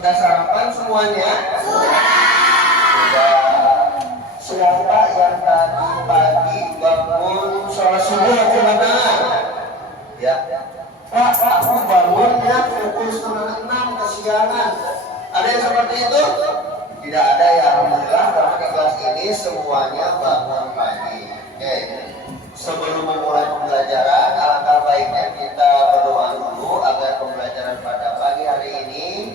Sudah sarapan semuanya? Sudah. Siapa yang tadi pagi bangun sholat subuh gimana? Ya. Pak, aku bangunnya pukul 5:30 kesiangan. Ada yang seperti itu? Tidak ada ya, alhamdulillah. Karena di kelas ini semuanya bangun pagi. Oke. Sebelum memulai pembelajaran, alangkah baiknya kita berdoa dulu agar pembelajaran pada pagi hari ini,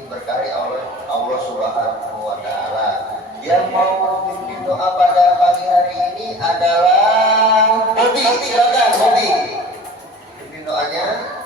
diberkahi oleh Allah Subhanahu wa Ta'ala. Yang mau memimpin doa pada pagi hari ini adalah Bobi. Silakan Bobi. Pimpin doanya.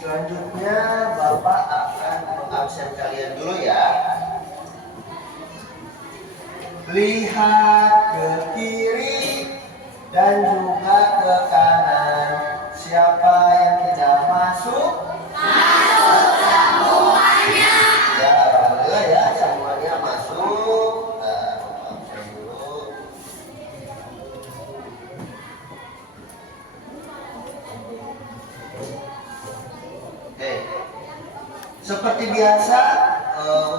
Selanjutnya Bapak akan mengabsen kalian dulu ya. Lihat ke kiri dan juga ke kanan. Siapa yang tidak masuk? Masuk semuanya. Ya, alhamdulillah ya, semuanya masuk. Nah, absen dulu. Oke. Seperti biasa,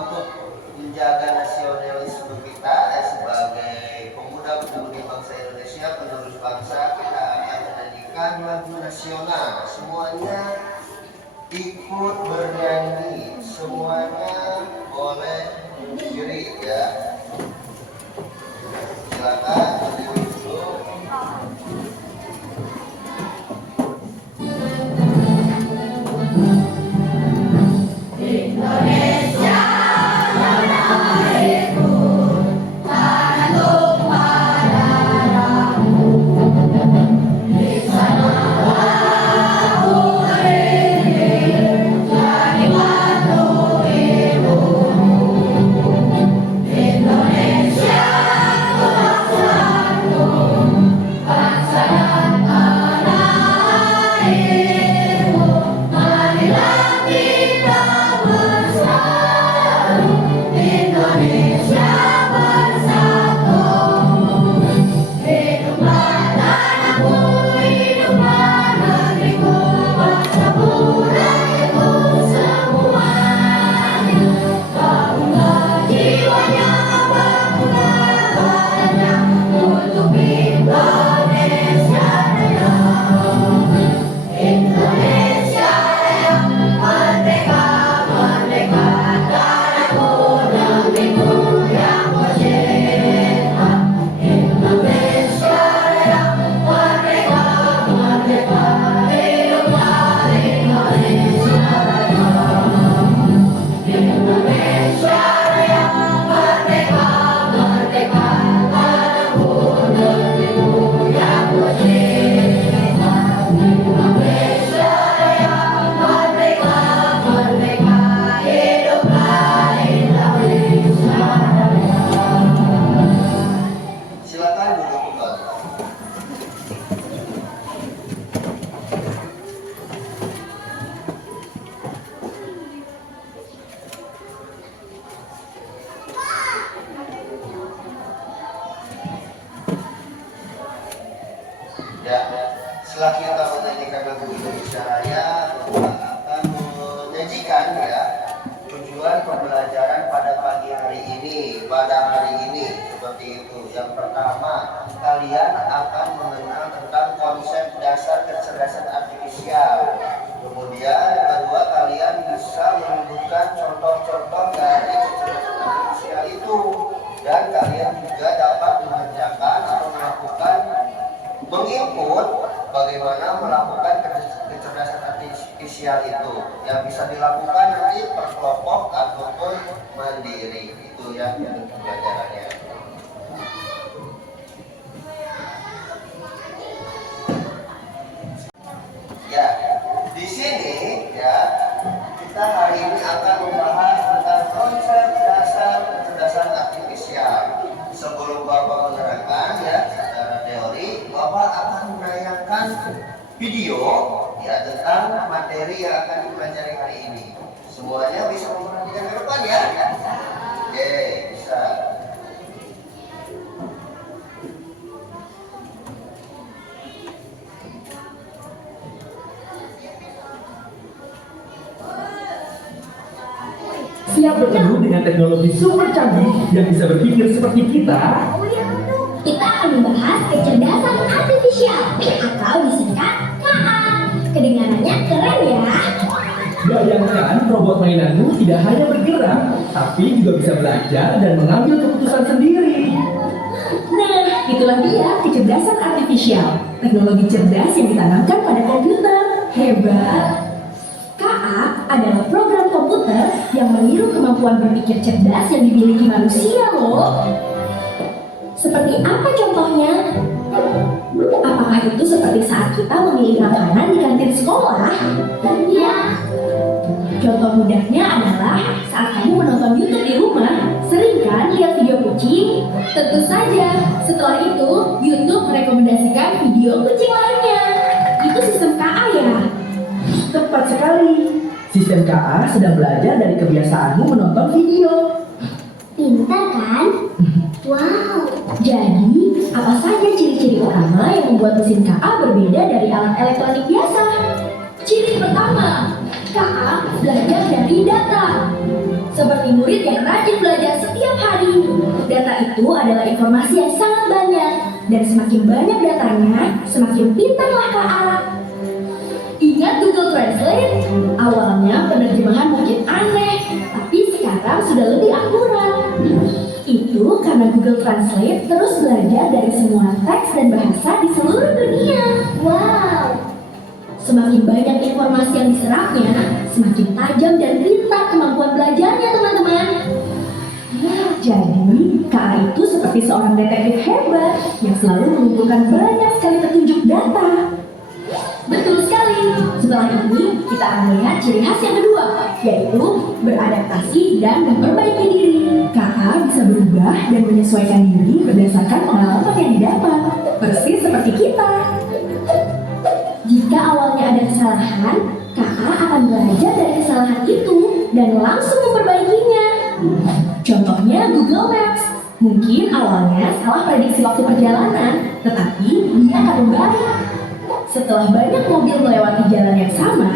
untuk menjaga nasionalisme kita sebagai pemuda-pemudi bangsa Indonesia, penerus bangsa, kita akan menyanyikan lagu nasional. Semuanya ikut bernyanyi, semuanya boleh berdiri ya. Silakan berdiri dulu. Ya, setelah kita menyanyikan lagu Indonesia Raya, Bapak akan menyajikan ya tujuan pembelajaran pada pagi hari ini, seperti itu. Yang pertama, kalian akan mengenal tentang konsep dasar kecerdasan artifisial. Kemudian kedua, kalian bisa bagaimana melakukan kecerdasan artifisial itu yang bisa dilakukan nanti per kelompok ataupun mandiri. Itu ya untuk pembelajarannya. Ya, di sini ya kita hari ini akan membahas tentang konsep dasar kecerdasan artifisial. Sebelum Bapak menerangkan ya secara teori, Bapak akan menayangkan video ya tentang materi yang akan dipelajari hari ini. Semuanya bisa memperhatikan ke depan ya. Oke, bisa. Siap bertemu dengan teknologi super canggih yang bisa berpikir seperti kita? Kita akan membahas kecerdasan artifisial atau disingkat KA. Kedengarannya keren ya. Bayangkan robot mainanmu tidak hanya bergerak, tapi juga bisa belajar dan mengambil keputusan sendiri. Nah, itulah dia kecerdasan artifisial. Teknologi cerdas yang ditanamkan pada komputer. Hebat! KA adalah program komputer yang meniru kemampuan berpikir cerdas yang dimiliki manusia loh. Seperti apa contohnya? Apakah itu seperti saat kita memilih makanan di kantin sekolah? Ya. Contoh mudahnya adalah saat kamu menonton YouTube di rumah, sering kan lihat video kucing? Tentu saja, setelah itu YouTube merekomendasikan video kucing lainnya. Itu sistem KA ya? Tepat sekali. Sistem KA sedang belajar dari kebiasaanmu menonton video. Pintar kan? Wow. Jadi, apa saja ciri-ciri utama yang membuat mesin KA berbeda dari alat elektronik biasa? Ciri pertama, KA belajar dari data. Seperti murid yang rajin belajar setiap hari. Data itu adalah informasi yang sangat banyak. Dan semakin banyak datanya, semakin pintarlah KA. Ingat Google Translate? Awalnya penerjemahan mungkin aneh, tapi sekarang sudah lebih akurat. Itu karena Google Translate terus belajar dari semua teks dan bahasa di seluruh dunia. Wow! Semakin banyak informasi yang diserapnya, semakin tajam dan pintar kemampuan belajarnya, teman-teman. Jadi, KA itu seperti seorang detektif hebat yang selalu mengumpulkan banyak sekali petunjuk data. Betul sekali. Setelah ini, kita akan melihat ciri khas yang kedua, yaitu beradaptasi dan memperbaiki diri. KA bisa berubah dan menyesuaikan diri berdasarkan pengalaman yang didapat, persis seperti kita. Jika awalnya ada kesalahan, KA akan belajar dari kesalahan itu dan langsung memperbaikinya. Contohnya Google Maps. Mungkin awalnya salah prediksi waktu perjalanan, tetapi dia akan membaik. Setelah banyak mobil melewati jalan yang sama,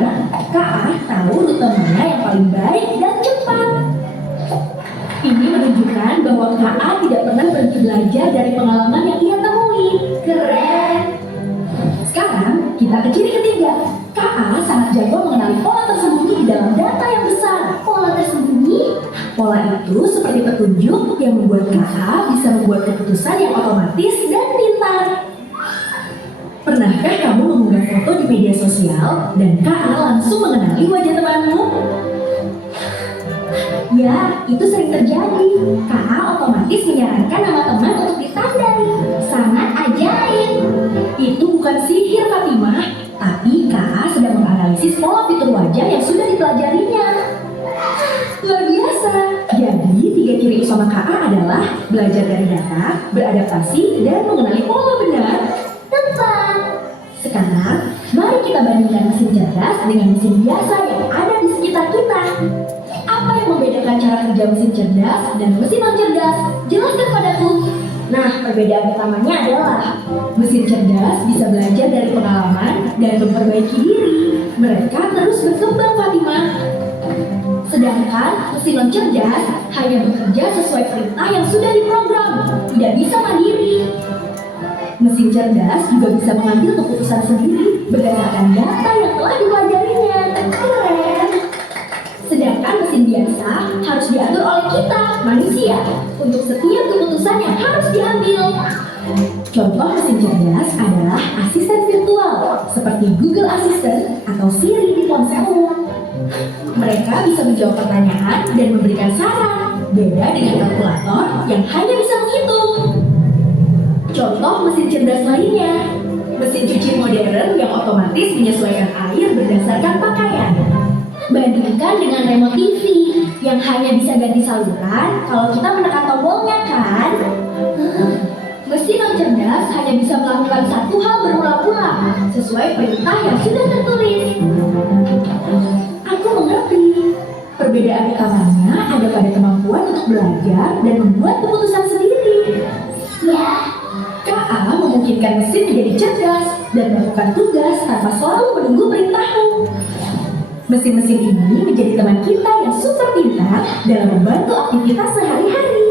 KA tahu rute mana yang paling baik dan cepat. Ini menunjukkan bahwa KA tidak pernah berhenti belajar dari pengalaman yang ia temui. Keren! Sekarang, kita ke ciri ketiga. KA sangat jago mengenali pola tersembunyi di dalam data yang besar. Pola tersembunyi? Pola itu seperti petunjuk yang membuat KA bisa membuat keputusan yang otomatis dan pintar. Pernahkah kamu mengunggah foto di media sosial dan KA langsung mengenali wajah temanmu? Ya, itu sering terjadi. KA otomatis menyarankan nama teman untuk ditandai. Sangat ajaib. Itu bukan sihir, Fatimah, tapi KA sedang menganalisis pola fitur wajah yang sudah dipelajarinya. Luar biasa. Jadi, 3 ciri utama KA adalah belajar dari data, beradaptasi, dan mengenali pola benar. Tepat. Sekarang, mari kita bandingkan mesin cerdas dengan mesin biasa yang ada di sekitar kita. Apa yang membedakan cara kerja mesin cerdas dan mesin non cerdas? Jelaskan padaku. Nah, perbedaan utamanya adalah mesin cerdas bisa belajar dari pengalaman dan memperbaiki diri. Mereka terus berkembang, Fatimah. Sedangkan mesin non cerdas hanya bekerja sesuai perintah yang sudah diprogram, tidak bisa mandiri. Mesin cerdas juga bisa mengambil keputusan sendiri berdasarkan data yang telah dipelajarinya. Keren! Sedangkan mesin biasa harus diatur oleh kita, manusia, untuk setiap keputusan yang harus diambil. Contoh mesin cerdas adalah asisten virtual seperti Google Assistant atau Siri di ponselmu. Mereka bisa menjawab pertanyaan dan memberikan saran, beda dengan kalkulator yang hanya bisa menghitung. Contoh mesin cerdas lainnya, mesin cuci modern yang otomatis menyesuaikan air berdasarkan pakaian. Bandingkan dengan remote TV yang hanya bisa ganti saluran kalau kita menekan tombolnya kan? Mesin yang cerdas hanya bisa melakukan satu hal berulang-ulang sesuai perintah yang sudah tertulis. Aku mengerti. Perbedaan utamanya ada pada kemampuan untuk belajar dan membuat keputusan sendiri. Ya, KA memungkinkan mesin menjadi cerdas dan melakukan tugas tanpa selalu menunggu perintahmu. Mesin-mesin ini menjadi teman kita yang super pintar dalam membantu aktivitas sehari-hari.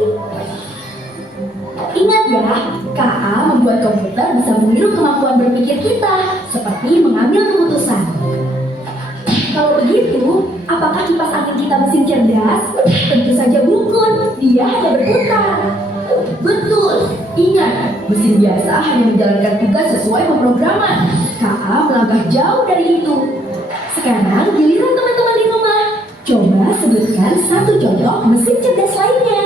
Ingat ya, KA membuat komputer bisa meniru kemampuan berpikir kita, seperti mengambil keputusan. Kalau begitu, apakah kipas angin kita mesin cerdas? Tentu saja bukan, dia hanya berputar. Betul, ingat, mesin biasa hanya menjalankan tugas sesuai pemrograman. KA melangkah jauh dari itu. Sekarang giliran teman-teman di rumah. Coba sebutkan satu contoh mesin cerdas lainnya.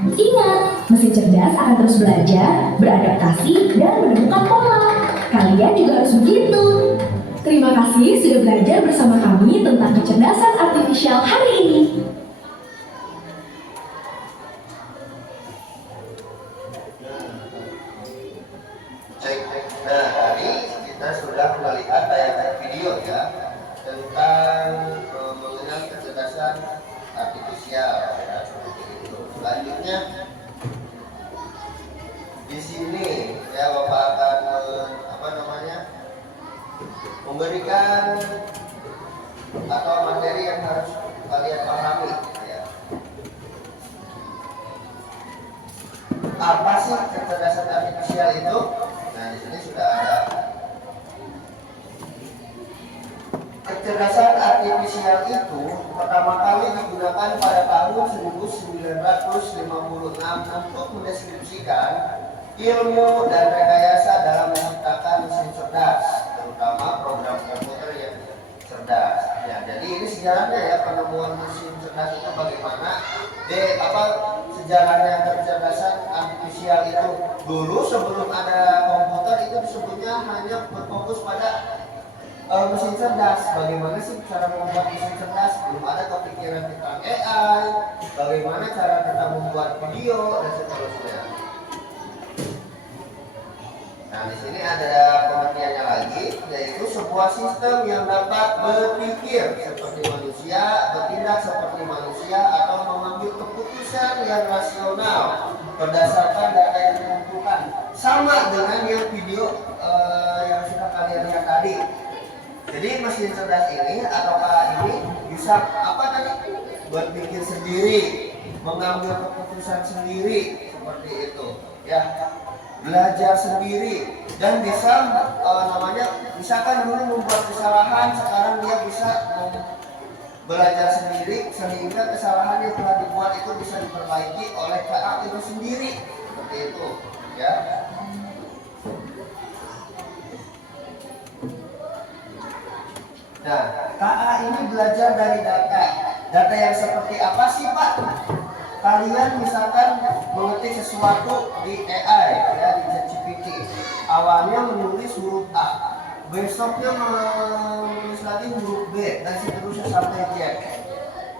Ingat, mesin cerdas akan terus belajar, beradaptasi, dan menemukan pola. Kalian juga harus begitu. Terima kasih sudah belajar bersama kami tentang kecerdasan artifisial hari ini. Nah, tadi kita sudah melihat tayangan video ya tentang mengenal kecerdasan artifisial. Ya, seperti itu. Selanjutnya di sini ya Bapak akan memberikan atau materi yang harus kalian pahami. Ya. Apa sih kecerdasan artifisial itu? Nah, di sini sudah ada. Kecerdasan artifisial itu pertama kali digunakan pada tahun 1956 untuk mendeskripsikan ilmu dan rekayasa dalam menciptakan mesin cerdas, terutama program komputer yang cerdas. Ya, jadi ini sejarahnya ya, penemuan mesin cerdas itu bagaimana? Sejarahnya kecerdasan artifisial itu dulu sebelum ada komputer itu disebutnya hanya berfokus pada mesin cerdas. Bagaimana sih cara membuat mesin cerdas? Belum ada kepikiran tentang AI, bagaimana cara kita membuat video dan seterusnya. Nah, di sini ada pengertiannya lagi, yaitu sebuah sistem yang dapat berpikir seperti manusia, bertindak seperti manusia, atau mengambil keputusan yang rasional berdasarkan data yang ditentukan. Sama dengan yang video yang sudah kalian lihat tadi. Jadi mesin cerdas ini ataukah ini bisa berpikir sendiri, mengambil keputusan sendiri seperti itu, ya. Belajar sendiri dan bisa misalkan dulu membuat kesalahan, sekarang dia bisa belajar sendiri sehingga kesalahan yang telah dibuat itu bisa diperbaiki oleh KA itu sendiri, seperti itu ya. Nah, KA ini belajar dari data yang seperti apa sih Pak? Kalian misalkan mengetik sesuatu di AI ya, di ChatGPT, awalnya menulis huruf A, besoknya menulis lagi huruf B dan seterusnya sampai Z.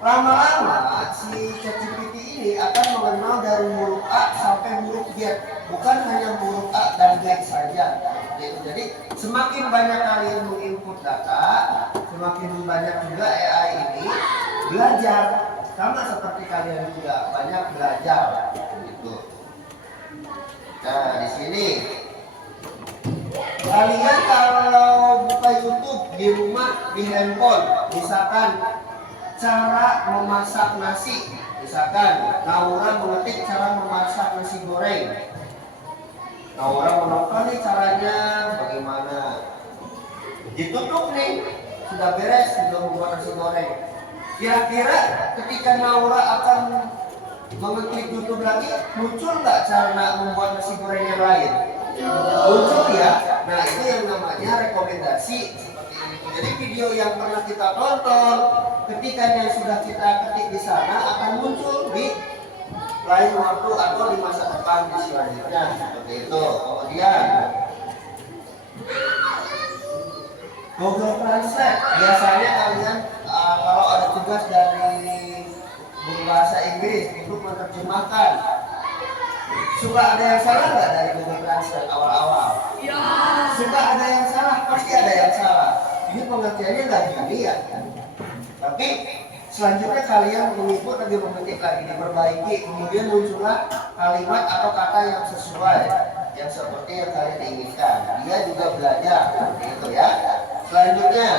Lama-lama si ChatGPT ini akan mengenal dari huruf A sampai huruf Z, bukan hanya huruf A dan Z saja. Jadi semakin banyak kalian menginput data, semakin banyak juga AI ini belajar. Sama seperti kalian juga banyak belajar gitu. Nah, di sini kalian kalau buka YouTube di rumah di handphone, misalkan cara memasak nasi, misalkan Naura mengetik cara memasak nasi goreng. Naura menonton nih caranya bagaimana. Ditutup nih, sudah beres, sudah membuat nasi goreng. Kira-kira ketika Naura akan mengeklik YouTube lagi, muncul nggak cara membuat nasi goreng yang lain? Muncul ya. Nah itu yang namanya rekomendasi seperti ini. Jadi video yang pernah kita tonton, ketika yang sudah kita ketik di sana akan muncul di lain waktu atau di masa depan di selanjutnya seperti itu. Kemudian Google Translate, biasanya kalian kalau ada tugas dari guru bahasa Inggris itu menerjemahkan, suka ada yang salah nggak dari Google Translate awal-awal? Ya. Suka ada yang salah, pasti ada yang salah. Ini pengertiannya nggak gini ya. Tapi selanjutnya kalian mengikut lagi, memetik lagi, diperbaiki, kemudian muncullah kalimat atau kata yang sesuai, yang seperti yang kalian inginkan. Dia juga belajar, gitu ya. Selanjutnya,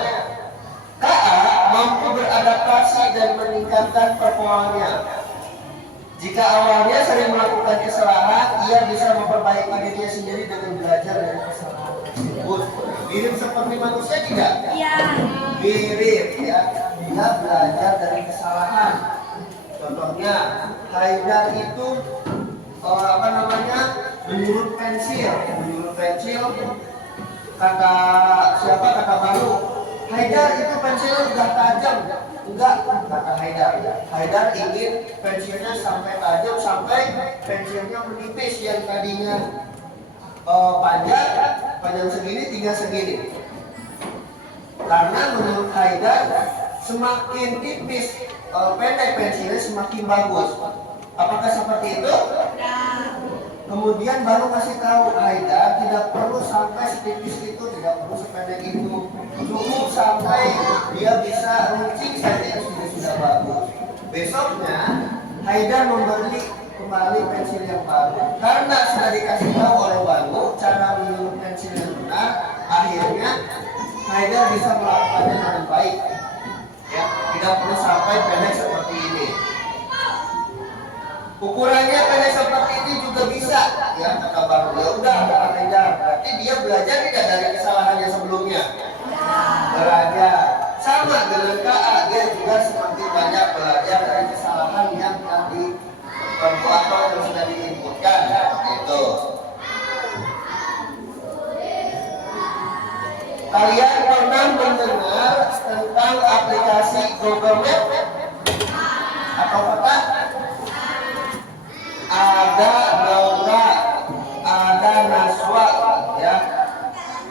KA mampu beradaptasi dan meningkatkan performanya. Jika awalnya sering melakukan kesalahan, ia bisa memperbaiki dirinya sendiri dengan belajar dari kesalahan tersebut. Mirip seperti manusia tidak? Iya. Mirip ya. Dia belajar dari kesalahan. Contohnya, Haidar itu menyulut pensil. Menyulut pensil. Kata siapa? Kata Baru. Haidar itu pensilnya sudah tajam. Enggak, kata Haidar. Haidar ingin pensilnya sampai tajam, sampai pensilnya menipis yang tadinya panjang segini tinggal segini. Karena menurut Haidar semakin tipis pendek pensilnya semakin bagus. Apakah seperti itu? Kemudian Baru kasih tahu Haidar tidak perlu sampai setipis itu, tidak perlu sependek itu, cukup sampai dia bisa runcing saja sudah bagus. Besoknya Haidar membeli kembali pensil yang baru karena sudah dikasih tahu oleh Baru cara menyulut pensil yang benar. Akhirnya Haidar bisa melakukannya dengan baik. Ya, tidak perlu sampai pendek seperti ini. Ukurannya pendek seperti ini juga bisa, ya kata Baru. Ya udah, kata Haidar. Berarti dia belajar tidak dari kesalahan yang sebelumnya. Belajar. Sama dengan KA, dia juga semakin banyak belajar dari kesalahan yang tadi perbuatan atau yang sudah diinputkan. Itu. Kalian pernah mendengar tentang aplikasi Google Map atau peta? Ada Naura, ada Naswa, ya,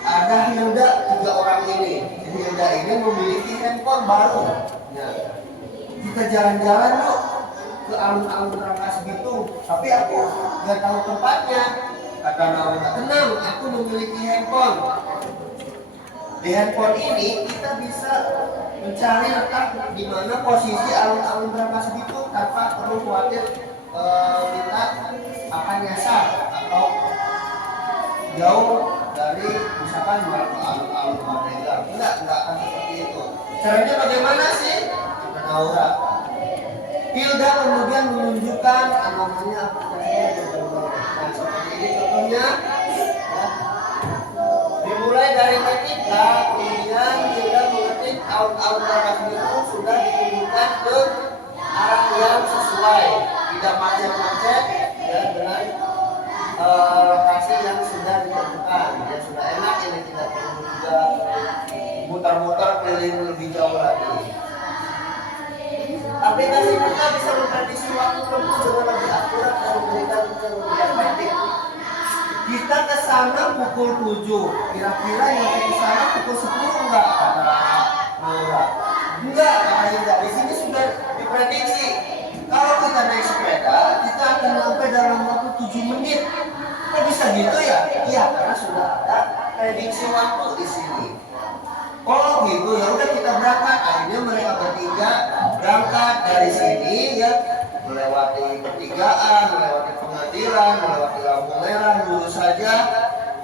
ada Hilda, 3 orang ini. Hilda ini memiliki handphone baru. Ya. Kita jalan-jalan yuk ke alun-alun Rangkas Bitung, tapi aku nggak tahu tempatnya. Kata Naura, tenang, aku memiliki handphone. Di handphone ini kita bisa mencari letak di mana posisi alun-alun Rangkas Bitung tanpa perlu khawatir kita akan nyasar atau jauh dari misalkan alun-alun Merdeka. Enggak akan seperti itu. Caranya bagaimana sih? Kata Naura. Hilda kemudian menunjukkan namanya aplikasinya. Nah, seperti ini contohnya. Ya. Dimulai dari ketik A, kemudian Hilda mengetik alun-alun Rangkas Bitung sudah ditunjukkan ke arah yang sesuai, tidak macet-macet, ya, dengan lokasi yang sudah ditentukan. Ya sudah enak, ini tidak perlu juga muter-muter keliling lebih jauh lagi. Aplikasi kita bisa memprediksi waktu tempuh dengan lebih akurat dan memberikan kemudian pendek. Kita ke sana pukul 7, kira-kira yang ke sana pukul 10 enggak? Kata Naura. Enggak, kata di sini sudah diprediksi. Kalau kita naik sepeda, kita akan sampai dalam waktu 7 menit. Kok bisa gitu ya? Iya, karena sudah ada prediksi waktu di sini. Oh gitu, ya udah kita berangkat. Akhirnya mereka bertiga berangkat dari sini, ya, melewati pertigaan, melewati pengadilan, melewati lampu merah, lurus saja.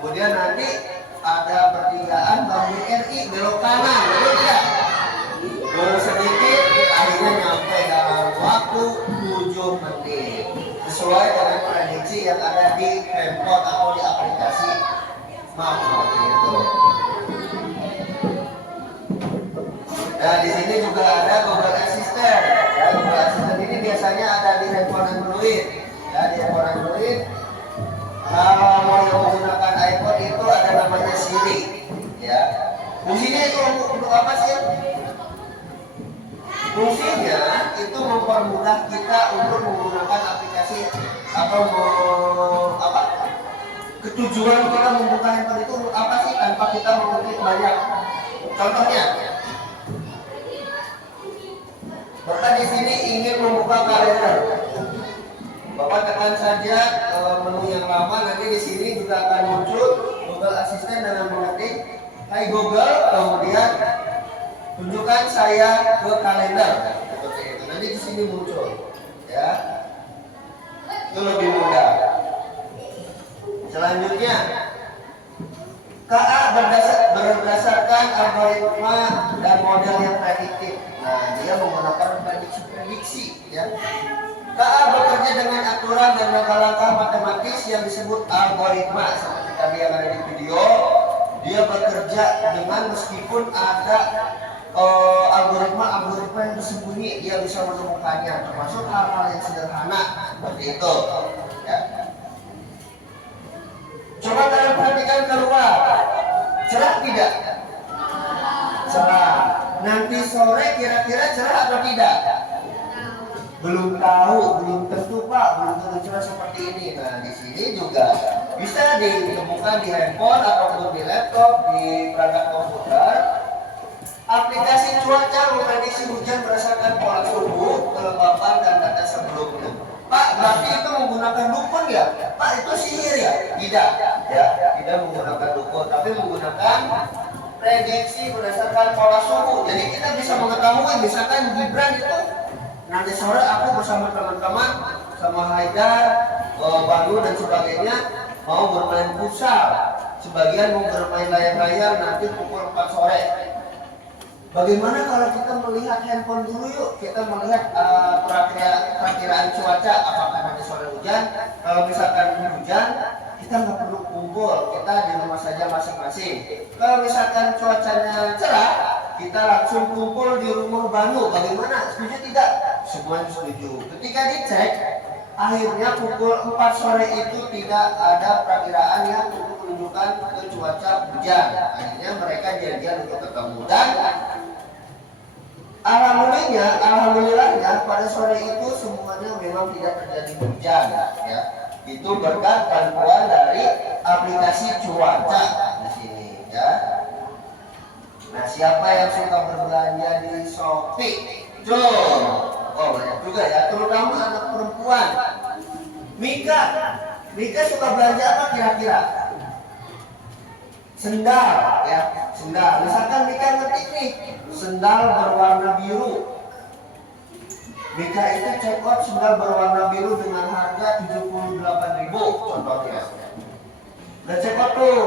Kemudian nanti ada pertigaan Bangun RI, belok kanan, betul tidak? Lurus sedikit, akhirnya nyampe dalam waktu 7 menit. Sesuai dengan prediksi yang ada di handphone atau di aplikasi map seperti itu. Nah, di sini juga ada Google Assistant. Ya, Google Assistant ini biasanya ada di handphone Android. Ya, di handphone Android. Kalau mau yang menggunakan iPhone itu ada namanya Siri. Ya, fungsinya itu untuk apa sih? Fungsinya itu mempermudah kita untuk menggunakan aplikasi atau apa? Ketujuan kita membuka handphone itu untuk apa sih tanpa kita mengklik banyak. Contohnya, Bapak di sini ingin membuka kalender. Bapak tekan saja menu yang lama, nanti di sini juga akan muncul Google Assistant dengan mengetik Hai Google, kemudian tunjukkan saya ke kalender. Seperti itu. Nanti di sini muncul, ya. Itu lebih mudah. Selanjutnya, KA berdasarkan algoritma dan model yang prediktif. Nah, dia menggunakan prediksi, ya. KA bekerja dengan aturan dan langkah-langkah matematis yang disebut algoritma. Seperti tadi yang ada di video, dia bekerja dengan meskipun ada algoritma yang tersembunyi, dia bisa menemukannya, termasuk hal-hal yang sederhana seperti itu, ya. Coba kalian perhatikan keluar, cerah tidak? Cerah. Nanti sore kira-kira cerah atau tidak? Belum tahu, belum tentu Pak, belum tentu cerah seperti ini. Nah, di sini juga bisa ditemukan di handphone ataupun di laptop, di perangkat komputer. Aplikasi cuaca memprediksi hujan berdasarkan pola suhu, kelembapan dan data sebelumnya. Pak, berarti itu menggunakan dukun ya? Pak, itu sihir ya? Tidak, ya, tidak menggunakan dukun, tapi menggunakan prediksi berdasarkan pola suhu. Jadi kita bisa mengetahui, misalkan Gibran itu nanti sore aku bersama teman-teman, sama Haidar, Banu dan sebagainya mau bermain futsal. Sebagian mau bermain layar-layar nanti pukul 4 sore. Bagaimana kalau kita melihat handphone dulu yuk, kita melihat perakiraan cuaca, apakah nanti sore hujan. Kalau misalkan hujan, kita nggak perlu kumpul, kita di rumah saja masing-masing. Kalau misalkan cuacanya cerah, kita langsung kumpul di rumah Banu. Bagaimana? Setuju tidak? Semuanya setuju. Ketika dicek, akhirnya pukul 4 sore itu tidak ada perakiraan yang menunjukkan ke cuaca hujan. Akhirnya mereka janjian untuk ketemu dan alhamdulillahnya pada sore itu semuanya memang tidak terjadi hujan, ya. Itu berkat bantuan dari aplikasi cuaca di sini, ya. Nah, siapa yang suka berbelanja di Shopee? Oh, banyak juga ya, terutama anak perempuan. Mika suka belanja apa kira-kira? Sendal, ya, sendal. Misalkan Mika ngetik nih, sendal berwarna biru. Mika itu check out sendal berwarna biru dengan harga 78.000 contohnya. Udah check out tuh.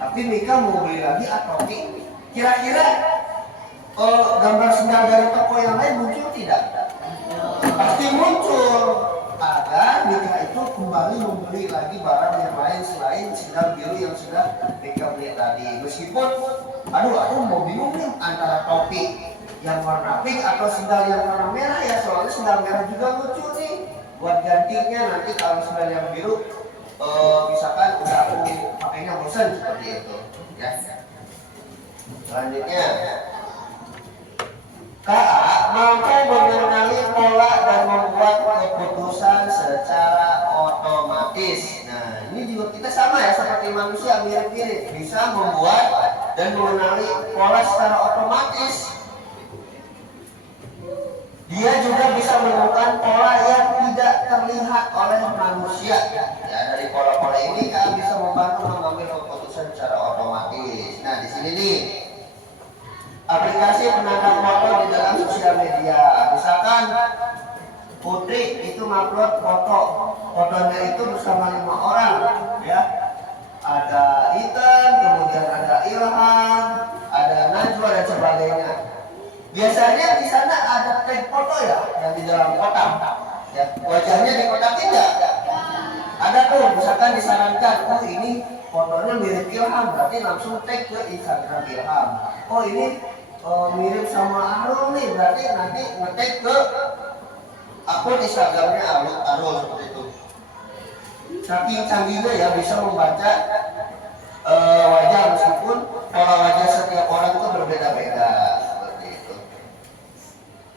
Tapi Mika mau beli lagi atau tidak? Kira-kira gambar sendal dari toko yang lain muncul tidak? Pasti muncul. Agar Mika itu kembali membeli lagi barang yang lain selain sendal biru yang sudah Mika beli tadi. Meskipun, aku mau bingung nih antara topi yang warna pink atau sendal yang warna merah ya, soalnya sendal merah juga lucu nih. Buat gantinya nanti kalau sendal yang biru, misalkan udah aku pakainya bosan seperti itu, ya. Selanjutnya, KA mampu mengenali pola dan membuat keputusan secara otomatis. Nah, ini juga kita sama ya, seperti manusia mirip-mirip, bisa membuat dan mengenali pola secara otomatis. Dia juga bisa menemukan pola yang tidak terlihat oleh manusia. Ya, dari pola-pola ini KA bisa membantu mengambil keputusan secara otomatis. Nah, di sini nih, aplikasi penangkap foto di dalam sosial media. Misalkan Putri itu upload fotonya itu bersama 5 orang, ya. Ada Ethan, kemudian ada Ilham, ada Najwa dan sebagainya. Biasanya di sana ada tag foto ya, yang di dalam kotak. Ya, wajahnya di kotak tidak. Ada tuh, misalkan disarankan, ini fotonya mirip Ilham, berarti langsung tag ke Instagram Ilham. Ini mirip sama Arul nih, berarti nanti ngetek ke akun Instagramnya Arul seperti itu. Saking canggihnya ya bisa membaca wajah, meskipun pola wajah setiap orang itu berbeda-beda seperti itu.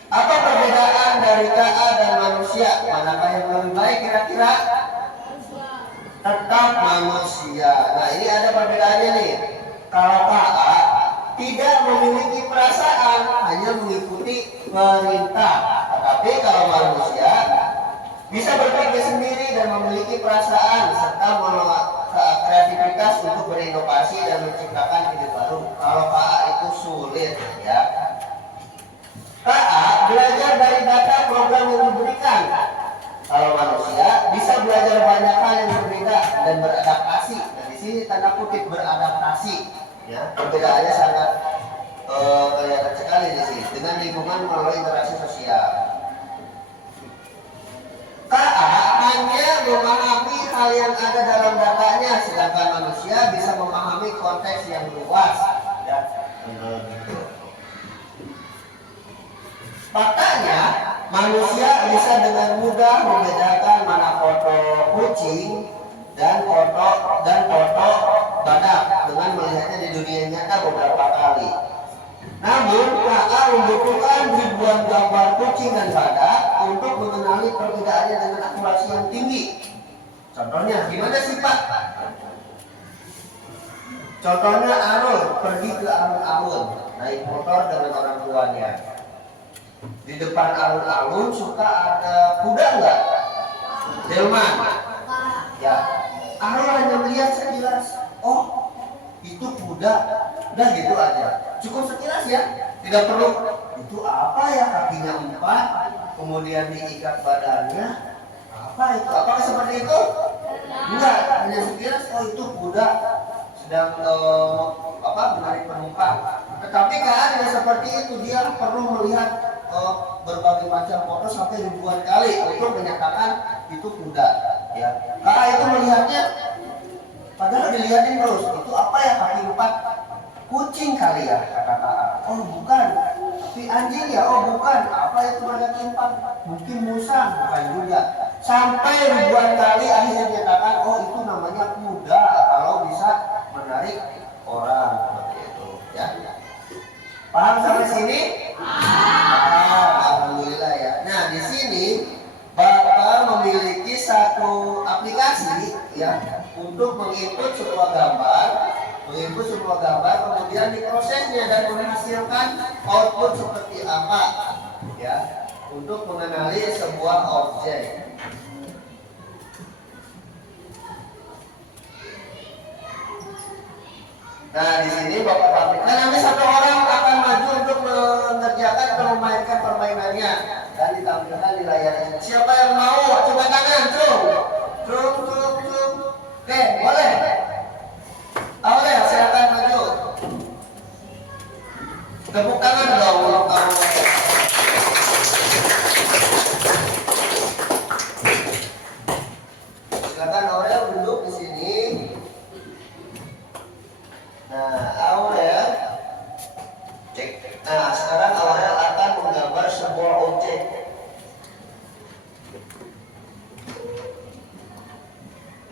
Apa perbedaan dari KA dan manusia? Manakah yang lebih baik kira-kira? Tetap manusia. Nah ini ada perbedaannya nih. Kalau KA tidak memiliki perasaan, hanya mengikuti perintah. Tetapi kalau manusia bisa berpikir sendiri dan memiliki perasaan serta kreativitas untuk berinovasi dan menciptakan ide baru. Kalau KA itu sulit ya. KA belajar dari data program yang diberikan. Kalau manusia bisa belajar banyak hal yang berbeda dan beradaptasi. Dan di sini tanda kutip beradaptasi. Ya, perbedaannya sangat kelihatan sekali di sini dengan lingkungan melalui interaksi sosial. KA hanya memahami hal yang ada dalam datanya, sedangkan manusia bisa memahami konteks yang luas. Ya, gitu. Faktanya, manusia bisa dengan mudah membedakan mana foto kucing dan foto badak dengan melihatnya di dunia nyata beberapa kali. Namun, KA membutuhkan ribuan gambar kucing dan badak untuk mengenali perbedaannya dengan akurasi yang tinggi. Contohnya, gimana sih Pak? Contohnya Arul pergi ke alun-alun naik motor dengan orang tuanya. Di depan alun-alun suka ada kuda nggak? Delman. Ya, Arul hanya melihat sekilas. Oh, itu kuda. Udah gitu aja. Cukup sekilas ya. Tidak perlu. Itu apa ya, kakinya 4, kemudian diikat badannya. Apa itu? Apakah seperti itu? Enggak. Hanya sekilas. Oh, itu kuda sedang menarik penumpang. Tetapi kan tidak seperti itu. Dia perlu melihat berbagai macam foto sampai ribuan kali untuk menyatakan itu kuda. Ya, KA itu melihatnya, padahal dilihatin terus. Itu apa ya, kaki 4? Kucing kali ya, kata KA. Oh bukan, tapi anjing ya. Oh bukan, apa itu kaki 4? Mungkin musang, bukan juga. Sampai ribuan kali akhirnya menyatakan, oh itu namanya kuda kalau bisa menarik orang seperti itu. Ya, paham sampai sini? Alhamdulillah ya. Nah di sini Bapak memiliki satu aplikasi ya untuk menginput sebuah gambar, kemudian diprosesnya dan menghasilkan output seperti apa ya untuk mengenali sebuah objek. Nah di sini Bapak tampilkan nanti satu orang akan maju untuk mengerjakan atau memainkan permainannya dan ditampilkan di layar ini. Siapa yang mau? Coba tangan, cung. Oke, boleh. Boleh, silakan maju. Tepuk tangan dong untuk kamu. Silakan Aurel duduk di sini. Nah, Aurel cek. Nah, sekarang Aurel akan menggambar sebuah objek.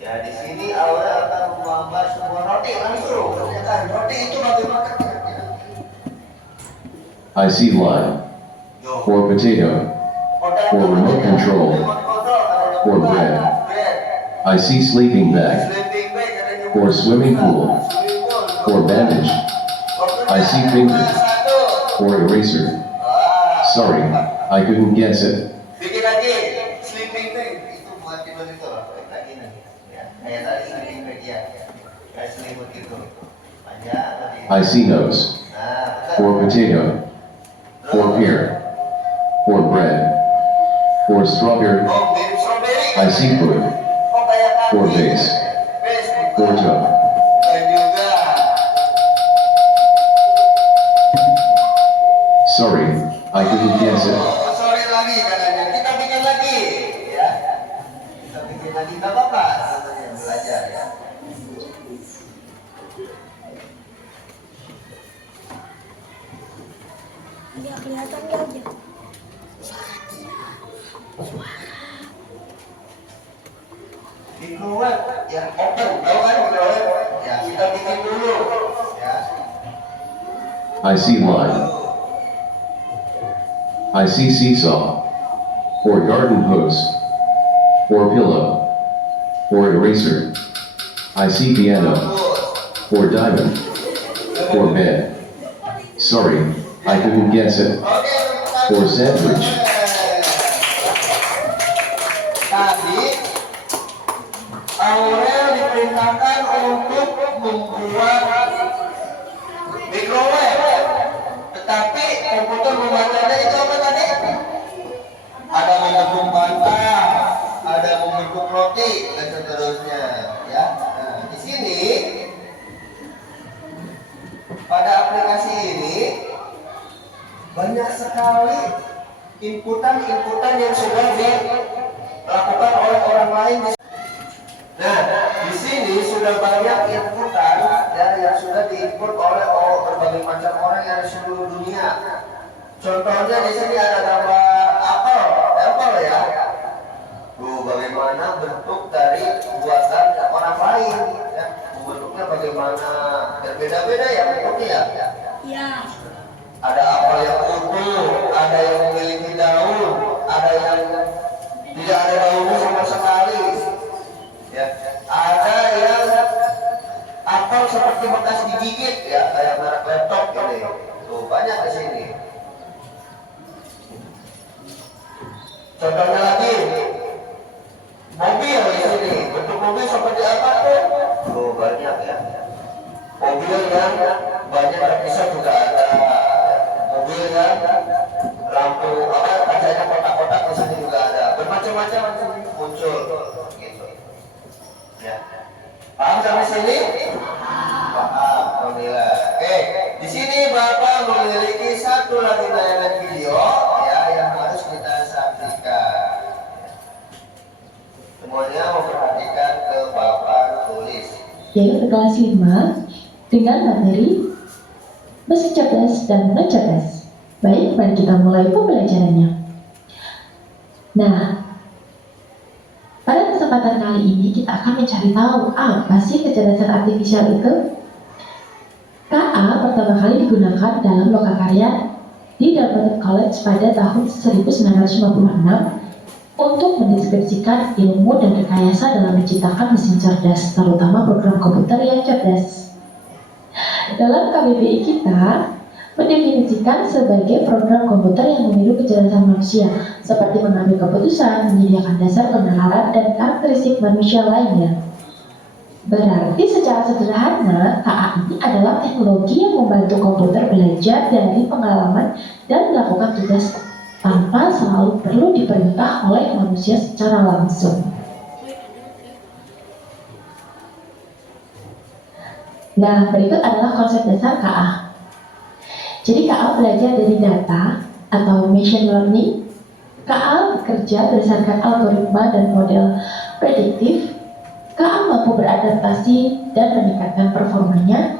Ya, di sini Aurel akan menggambar sebuah roti langsung. Kerjakan. Roti itu bagaimana kira-kira? I see line, or potato, or remote control, or bread. I see sleeping bag, or swimming pool, or bandage. I see finger, or eraser. Sorry, I couldn't guess it. Bikin lagi sleeping bag itu buat tidur itu loh, lagi nih. Ya, kayak tadi sleeping bag ya. Kayak selimut gitu. Panjang. I see nose, or potato, or pear, or bread, or strawberry. Oh, mirip strawberry. I see foot, Oh, kayak kaki. or vase, or toe. Dan juga. Sorry, I couldn't guess it. Oh, sorry lagi katanya. Kita bikin lagi, ya. Kita bikin lagi, nggak apa-apa. Namanya belajar ya. kelihatan nggak aja? Microwave yang open, tahu kan microwave? Ya, kita bikin dulu. Ya. I see line. I see seesaw. Or garden hose. Or pillow. Or eraser. I see piano. Bagus. Or diamond. Or bed. Sorry, I couldn't guess it. Oke, Or sandwich. tadi Aurel diperintahkan untuk membuat microwave, tetapi komputer membacanya itu apa tadi? Ada membentuk bantal, ada membentuk roti, dan seterusnya. Ya, nah, di sini pada aplikasi ini banyak sekali inputan-inputan yang sudah dilakukan oleh orang lain. Nah, di sini sudah banyak inputan ya, yang sudah diinput oleh berbagai macam orang yang di seluruh dunia. Contohnya di sini ada gambar apel ya. Tuh, bagaimana bentuk dari buatan orang lain ya. Bentuknya bagaimana berbeda-beda ya bentuknya ya. Ya. Ada apel yang utuh, ada yang memiliki daun, ada yang tidak ada daunnya sama sekali. Ya, ada yang apel seperti bekas digigit ya, kayak merek laptop ini. Tuh, banyak di sini. Contohnya lagi, mobil di sini. Bentuk mobil seperti apa tuh? Tuh, banyak ya. Mobil yang banyak terpisah juga ada. Mobil yang lampu kacanya kotak-kotak di sini juga ada. Bermacam-macam di sini muncul gitu. Ya. Paham sampai sini? Paham, alhamdulillah. Oke, di sini Bapak memiliki satu lagi tayangan video ya yang harus kita saksikan. Semuanya memperhatikan ke Bapak tulis. Yaitu kelas 5 dengan materi mesin cerdas dan non cerdas. Baik, mari kita mulai pembelajarannya. Nah, pada kesempatan kali ini kita akan mencari tahu apa sih kecerdasan artifisial itu. KA pertama kali digunakan dalam lokakarya di Dartmouth College pada tahun 1956 untuk mendeskripsikan ilmu dan rekayasa dalam menciptakan mesin cerdas, terutama program komputer yang cerdas. Dalam KBBI kita mendefinisikan sebagai program komputer yang meniru kecerdasan manusia, seperti mengambil keputusan, menyediakan dasar penalaran, dan karakteristik manusia lainnya. Berarti secara sederhana, KA ini adalah teknologi yang membantu komputer belajar dari pengalaman dan melakukan tugas tanpa selalu perlu diperintah oleh manusia secara langsung. Nah, berikut adalah konsep dasar KA. Jadi KA belajar dari data atau machine learning. KA bekerja berdasarkan algoritma dan model prediktif. KA mampu beradaptasi dan meningkatkan performanya.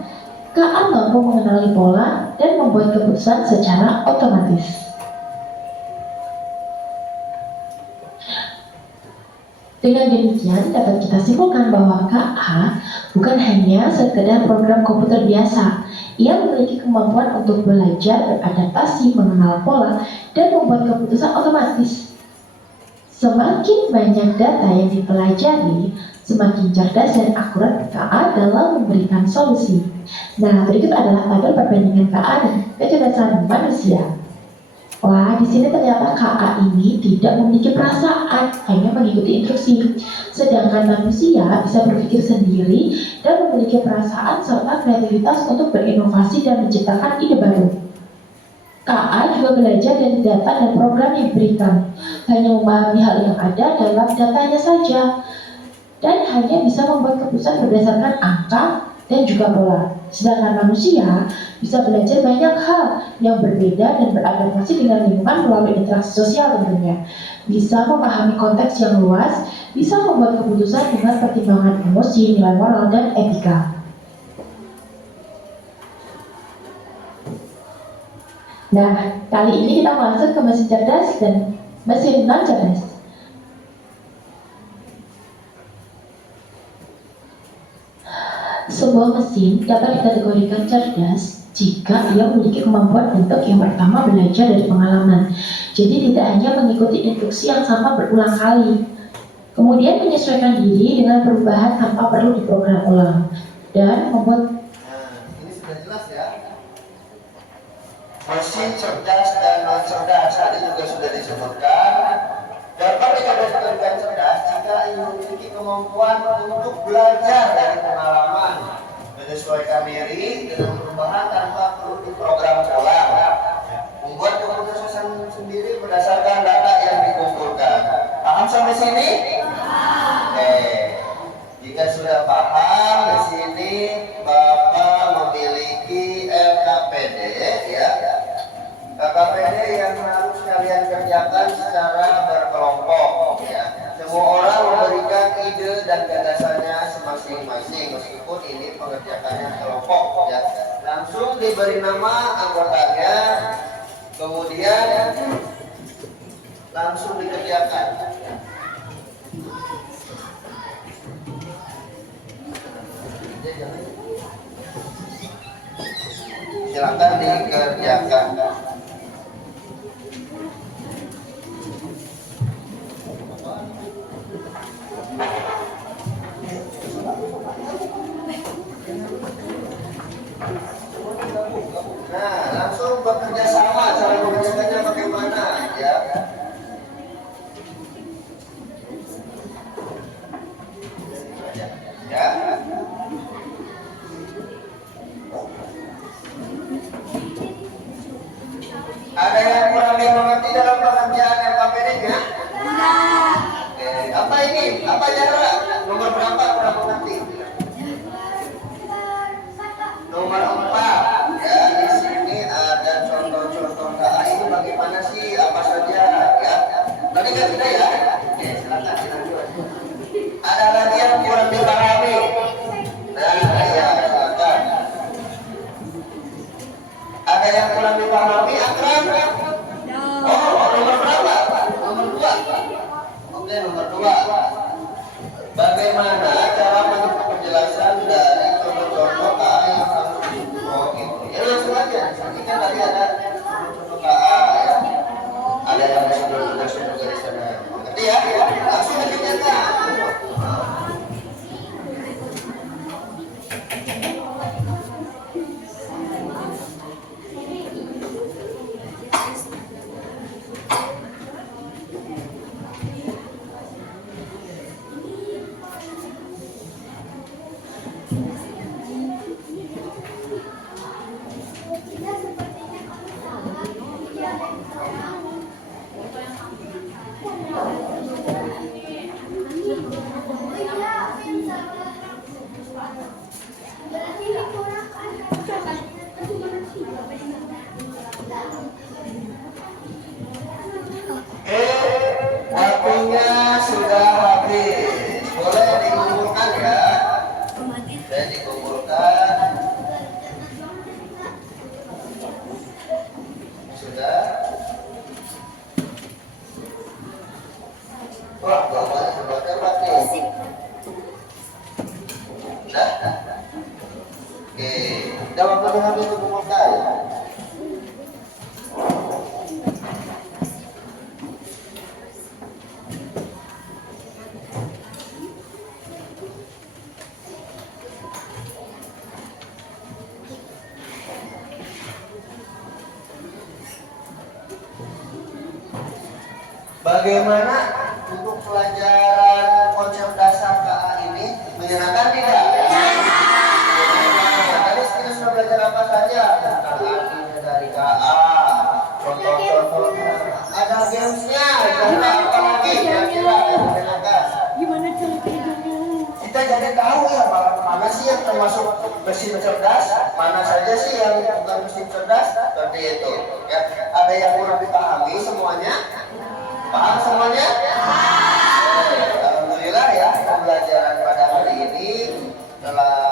KA mampu mengenali pola dan membuat keputusan secara otomatis. Dengan demikian dapat kita simpulkan bahwa KA bukan hanya sekedar program komputer biasa. Ia memiliki kemampuan untuk belajar, beradaptasi, mengenal pola, dan membuat keputusan otomatis. Semakin banyak data yang dipelajari, semakin cerdas dan akurat KA dalam memberikan solusi. Nah, berikut adalah tabel perbandingan KA dan kecerdasan manusia. Wah, di sini ternyata KA ini tidak memiliki perasaan, hanya mengikuti instruksi. Sedangkan manusia bisa berpikir sendiri dan memiliki perasaan serta kreativitas untuk berinovasi dan menciptakan ide baru. KA juga belajar dari data dan program yang diberikan, hanya memahami hal yang ada dalam datanya saja, dan hanya bisa membuat keputusan berdasarkan angka dan juga pola. Sedangkan manusia bisa belajar banyak hal yang berbeda dan beradaptasi dengan lingkungan melalui interaksi sosial tentunya. Bisa memahami konteks yang luas, bisa membuat keputusan dengan pertimbangan emosi, nilai moral, dan etika. Nah, kali ini kita masuk ke mesin cerdas dan mesin non cerdas. Sebuah mesin dapat dikategorikan cerdas jika ia memiliki kemampuan untuk yang pertama belajar dari pengalaman. Jadi tidak hanya mengikuti instruksi yang sama berulang kali. Kemudian menyesuaikan diri dengan perubahan tanpa perlu diprogram ulang. Dan membuat Ini sudah jelas ya. Mesin cerdas dan non cerdas tadi juga sudah disebutkan. Dapat dikategorikan cerdas jika ia memiliki kemampuan untuk belajar dari pengalaman, menyesuaikan diri dengan perubahan tanpa perlu diprogram ulang, membuat keputusan sendiri berdasarkan data yang dikumpulkan. Paham sampai sini? Oke. Jika sudah paham di sini, Bapak memiliki LKPD ya. LKPD yang harus kalian kerjakan secara berkelompok ya. Semua orang memberikan ide dan gagasannya masing-masing meskipun ini pengerjaannya kelompok ya. Langsung diberi nama anggotanya, kemudian langsung dikerjakan. Silakan dikerjakan. Nah, langsung bekerja sama, cara mengerjakannya bagaimana ya. Ya. Ada yang kurang dimengerti dalam pekerjaan LKPD-nya? Oke, apa ini? Apa cara? Nomor berapa kurang mengerti? Nomor 4. Ya, di sini ada contoh-contoh KA ini bagaimana sih? Apa saja? Ya. Tadi kan sudah ya? Oke, silakan dilanjut. Ada lagi yang kurang dipahami? Nah, ya, silakan. Ada yang kurang dipahami, Akram? Oh, nomor berapa? Nomor 2. Oke, nomor 2. Bagaimana cara menutup penjelasan dari contoh-contoh KA yang harus oh gitu. Ya langsung aja. Ini kan tadi ada contoh KA ya. Ada yang sudah di sana. Ngerti ya? Langsung dikerjakan. Waktunya sudah habis. Boleh dikumpulkan ya? Saya dikumpulkan. Sudah. Wah, bapaknya hebat-hebat nih. Nah. Oke, udah waktunya habis dikumpulkan. Bagaimana untuk pelajaran konsep dasar KA ini? Menyenangkan tidak? Tadi kita sudah belajar apa saja? Artinya dari KA, contoh-contohnya. Ada gamesnya, ada apa lagi? Kira-kira yang menyenangkan. Gimana cara kerjanya? Kita jadi tahu ya mana sih yang termasuk mesin cerdas, mana saja sih yang bukan mesin cerdas, seperti itu. Ya, ada yang kurang dipahami semuanya? Paham semuanya? Alhamdulillah ya, pembelajaran pada hari ini telah